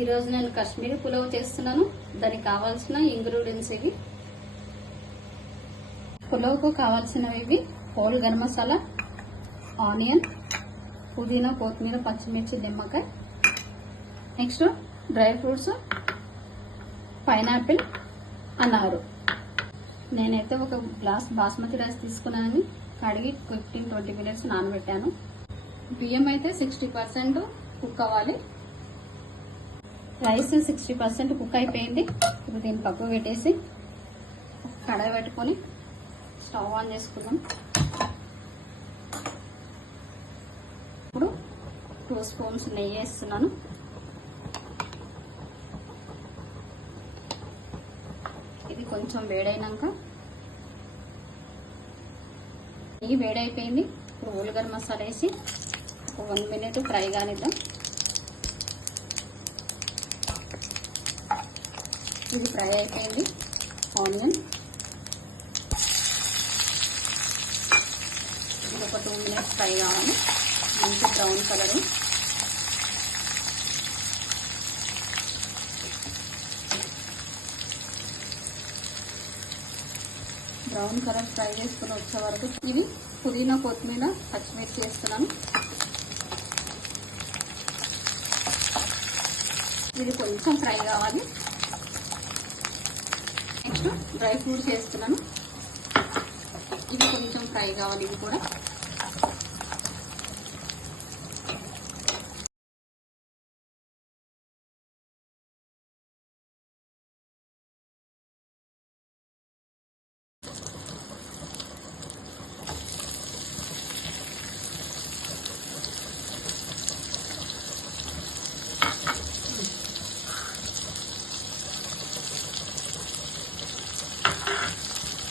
ఈరోజు నేను కాశ్మీరీ పులావ్ చేస్తున్నాను. దానికి కావాల్సిన ఇంగ్రీడియంట్స్ ఇవి. పులావ్కు కావాల్సినవి ఇవి: హోల్ గరం మసాలా, ఆనియన్, పుదీనా, కొత్తిమీర, పచ్చిమిర్చి, నిమ్మకాయ, నెక్స్ట్ డ్రై ఫ్రూట్స్, పైనాపిల్, అనారు. నేనైతే ఒక గ్లాస్ బాస్మతి రైస్ తీసుకున్నానని కడిగి 15-20 మినిట్స్ నానబెట్టాను. బియ్యం అయితే 60% కుక్ అవ్వాలి. రైస్ 60% కుక్ అయిపోయింది. ఇప్పుడు దీన్ని పక్కకు పెట్టేసి కడాయి పెట్టుకొని స్టవ్ ఆన్ చేసుకుందాం. ఇప్పుడు 2 స్పూన్స్ నెయ్యి వేస్తున్నాను. ఇది కొంచెం వేడైనాక నెయ్యి వేడైపోయింది. ఇప్పుడు హోల్ గరం మసాలా వేసి 1 మినిట్ ఫ్రై కానిద్దాం. ఇది ఫ్రై అయిపోయింది. ఆనియన్ ఇది ఒక 2 మినిట్స్ ఫ్రై కావాలి, మంచి brown colour. Brown colour fry చేసుకుని వచ్చే వరకు ఇది పుదీనా, కొత్తిమీర, పచ్చిమిర్చి వేస్తున్నాను. ఇది కొంచెం ఫ్రై కావాలి. నెక్స్ట్ డ్రై ఫ్రూట్స్ వేస్తున్నాను. ఇది కొంచెం ఫ్రై కావాలి. ఇది కూడా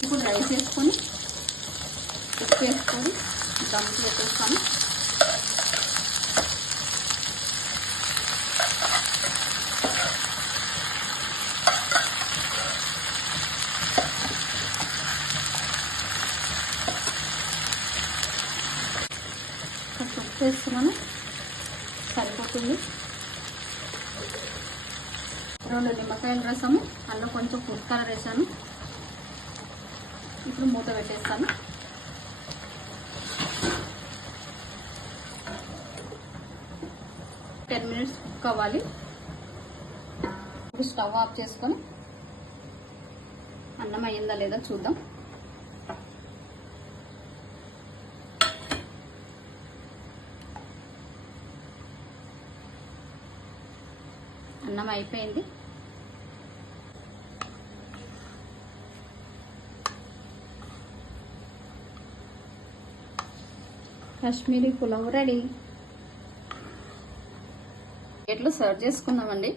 ఇప్పుడు రైస్ వేసుకొని ఉప్పు వేసుకొని దమ్ పెట్టేస్తాను. కొంచెం ఉప్పు వేస్తున్నాను, సరిపోతుంది. 2 నిమ్మకాయల రసము, అందులో కొంచెం ఫుడ్ కలర్ వేసాను. ఇప్పుడు మూత పెట్టేస్తాను. టెన్ మినిట్స్ కుక్ అవ్వాలి. ఇప్పుడు స్టవ్ ఆఫ్ చేసుకొని అన్నం అయ్యిందా లేదా చూద్దాం. అన్నం అయిపోయింది. కాశ్మీరీ పులావ్ రెడీ. ప్లేట్లో సర్వ్ చేసుకున్నామండి.